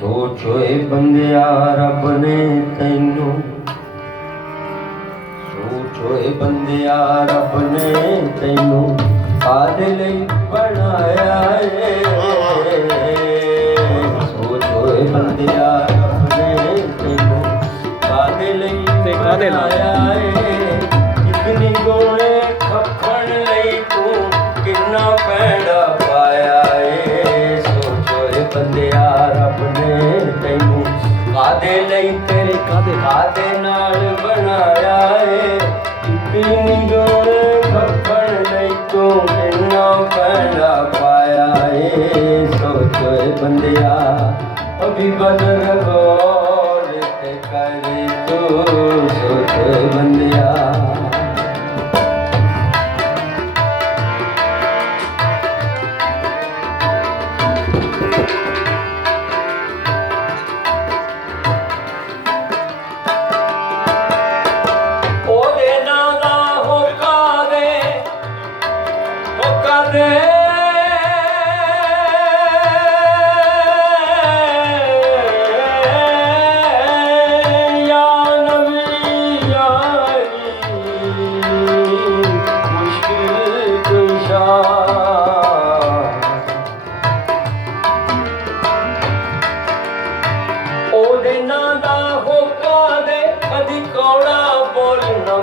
सोच होए बंदिया रब ने तैनू, सोच होए बंदिया रब ने तैनू कादे लई बनाया है। सोच होए बंदिया रब ने तैनू कादे लई बनाया है। कितनी गोणे खपण लई तू किन्ना पैड़ा पाया है। सोच होए बंदिया रब ने तैनू कादे लई तेरे कादे नाल बनाया है। कितनी गोणे खपण लई तू किन्ना पैड़ा पाया है। सोच होए बंदिया अभी बदल गौर ते कर तू। सोच होए बंदिया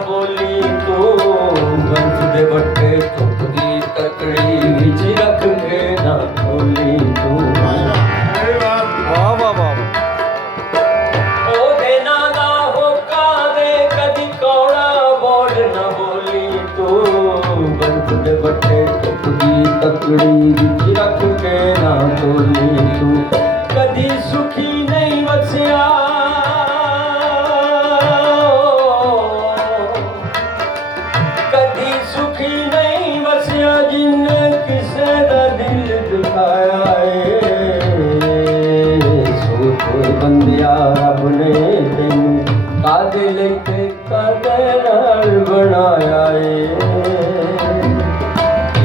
बोली तू गंज दे बट्टे धुप दी तकड़ी विच रख के ना बोली तू। वाह वाह वाह ओ देना दा होका दे कदी कौड़ा बोल ना बोली तू गंज दे बट्टे धुप दी तकड़ी विच रख के ना बोली तू। कदी सुखी नहीं वसिया जिन्ने किसे दा दिल दुखाया है। सोच होए बंदिया रब ने तैनू कादे लई ते कादे नाल बनाया है।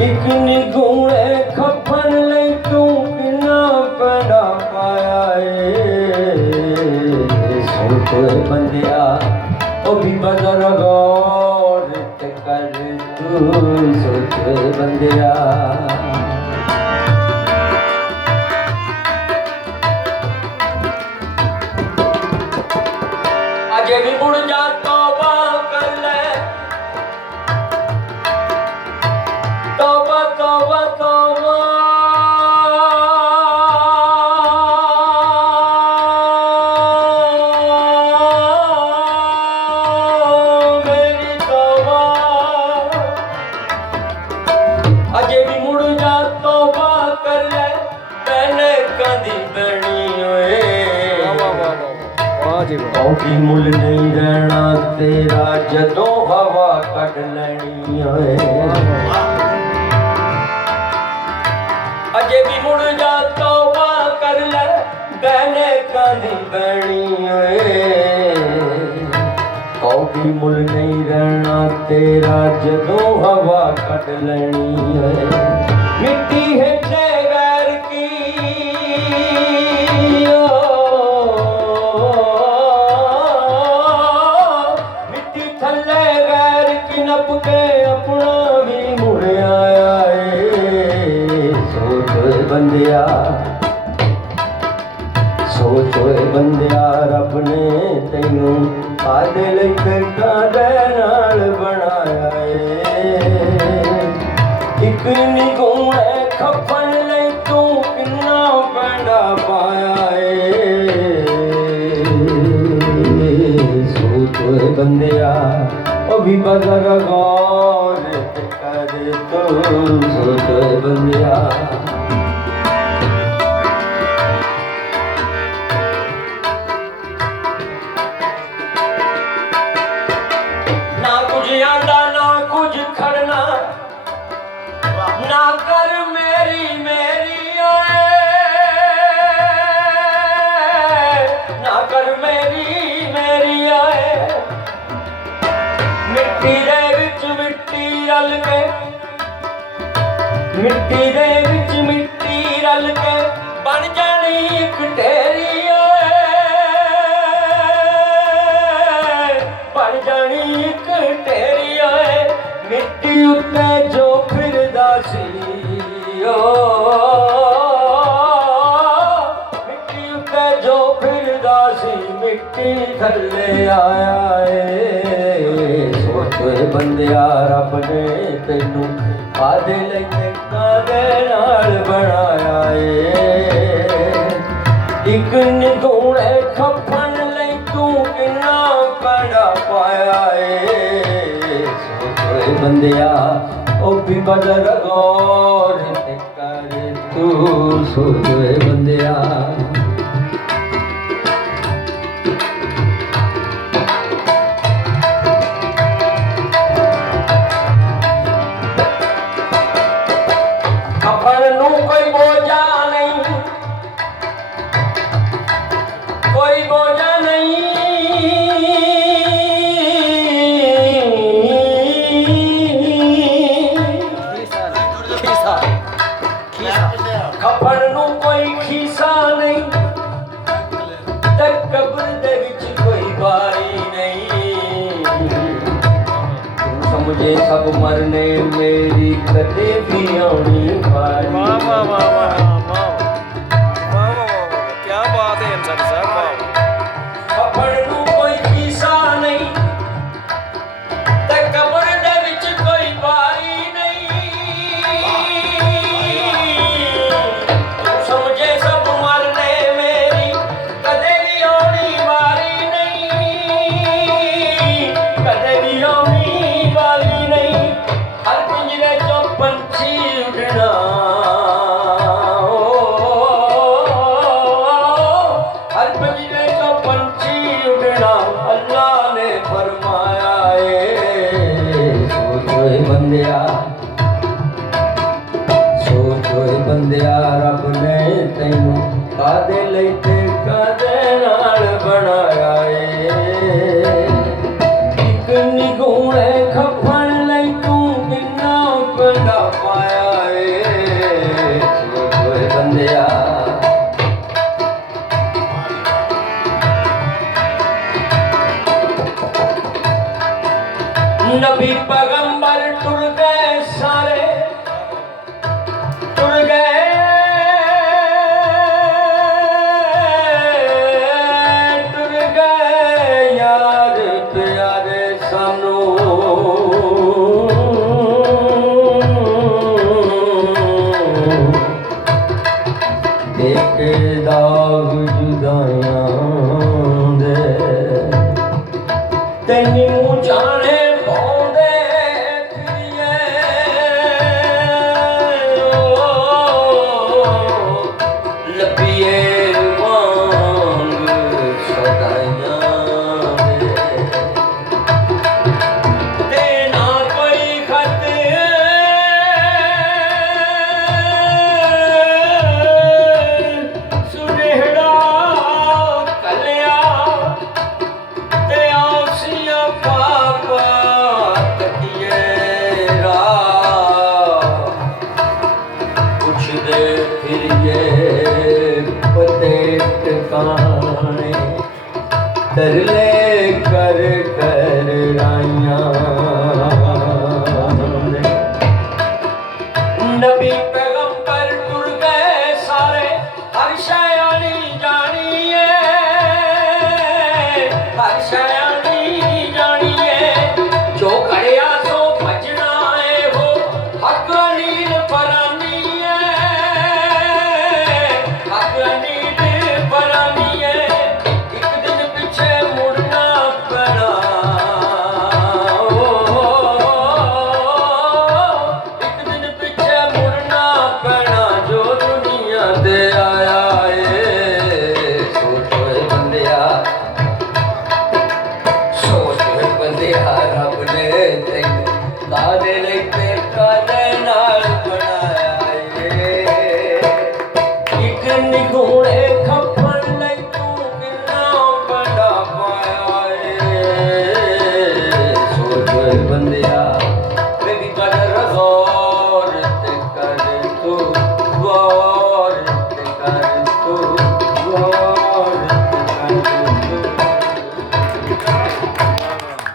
इक निगूणे खपन लई तू किन्ना पैड़ा पाया है। सोच होए बंदिया ओ भी बदल गौर ते कर तू। सोच होए बंदिया अजे भी मुड़ जा तौबा कर ले। तौबा तौबा तौबा मेरी तौबा। अजे भी मुड़ जा तौबा कर ले मैंने कदी बनी होए। औखी मुल नहीं रहना तेरा जदों हवा कट लेनी होए। अजे भी मुड़ जा तौबा कर ले मैंने कदी बनी होए। औखी मुल नहीं रहना तेरा जदों हवा कट लेनी है। मिट्टी है गैर की मिट्टी थल्ले गैर की नप के अपना भी मुड़ आया है। सोच होए बंदिया सोच होए बंदिया रब ने तैनू कादे लई ते कादे नाल बनाया है। इक निगूणे खपन लई तू किन्ना पैड़ा पाया है। सोच होए बंदिया ओ भी बदल गौर ते कर तू। सोच होए बंदिया ना कुछ खड़ना ना कर मेरी मेरी आए। ना कर मेरी मेरी आए। मिट्टी दे विच मिट्टी रल के मिट्टी दे विच मिट्टी रल के बन जानी एक ढेरी ਓ ਮਿੱਟੀ ਉੱਤੇ ਜੋ ਫਿਰਦਾ ਸੀ ਮਿੱਟੀ ਥੱਲੇ ਆਇਆ ਏ ਸੋਚੇ ਬੰਦਿਆ ਰੱਬ ਨੇ ਤੈਨੂੰ ਕਾਹਦੇ ਲਈ ਤੇ ਕਾਹਦੇ ਨਾਲ ਬਣਾਇਆ ਏ ਇੱਕ ਨਿਗੂਣੇ ਖੱਪਣ ਲਈ ਤੂੰ ਕਿੰਨਾ ਕੜਾ ਪਾਇਆ ਏ ਸੋਚੇ ਬੰਦਿਆ ਉਹ ਵੀ ਬਦਲ ਗੌਰ ਤੇ ਕਰ ਤੂੰ ਸੋਚੇ ਬੰਦਿਆ ਕਫਨ ਨੂੰ ਕੋਈ ਬੋਝਾ ਨਹੀਂ ਕੋਈ ਬੋਝਾ ਨਹੀਂ ਕਫਨ ਨੂੰ ਕੋਈ ਖੀਸਾ ਨਹੀਂ ਤੇ ਕਬਰ ਦੇ ਵਿੱਚ ਕੋਈ ਬਾਰੀ ਨਹੀਂ ਤੂੰ ਸਮਝੇ ਸਭ ਮਰਨੇ ਮੇਰੀ ਕਦੇ ਵੀ ਆਉਣੀ ਵਾਰੀ वाह वाह वाह वाह वाह वाह वाह वाह क्या बात है अंसारी साहब वाह ਕਫਨ ਨੂੰ ਕੋਈ ਖੀਸਾ ਨਹੀਂ ਤੇ ਕਬਰ ਦੇ ਵਿੱਚ ਕੋਈ ਬਾਰੀ ਨਹੀਂ ਤੂੰ ਸਮਝੇ ਸਭ ਮਰਨੇ ਮੇਰੀ ਕਦੇ ਵੀ ਆਉਣੀ ਵਾਰੀ ਨਹੀਂ ਕਦੇ ਵੀ ਆਉਣੀ ਵਾਰੀ ਨਹੀਂ ਹਰ ਪਿੰਜਰੇ ਚੋਂ ਪੰਛੀ ਉੱਡਣਾ ਹਰ ਪਿੰਜਰੇ ਚੋਂ ਪੰਛੀ ਉੱਡਣਾ ਅੱਲਾ ਨੇ ਫਰਮਾਇਆ ਏ ਸੋਚੋਏ ਬੰਦਿਆ ਸੋਚੋਏ ਬੰਦਿਆ ਰੱਬ ਨੇ ਤੈਨੂੰ ਕਾਹਦੇ ਲਈ ਤੇ ਕਾਹਦੇ ਨਾਲ ਬਣਾਇਆ ਏ ਇੱਕ ਨਿਗੂਣੇ ਖੱਪਣ ਲਈ ਤੂੰ ਕਿੰਨਾ ਕੜਾ ਪਾਇਆ ਏ ਸੋਚੋਏ ਬੰਦਿਆ नबी पैगंबर टुर गए सारे टुर गए यार प्यारे सानू देखे दाग जुदाइयां दे तैनू जाने तरले कर कर राइयां नबी पैगंबर टुर गए सारे हर शयानी जानिए हर शयानी जानिए जो खड़िया सो भजना है हो हक नील फरानी है हक नील फरानी है ਰੱਬ ਨੇ ਤੈਨੂੰ ਕਾਹਦੇ ਲਈ ਤੇ ਕਾਹਦੇ ਨਾਲ ਬਣਾਇਆ ਏ ਇੱਕ ਨਿਗੂਣੇ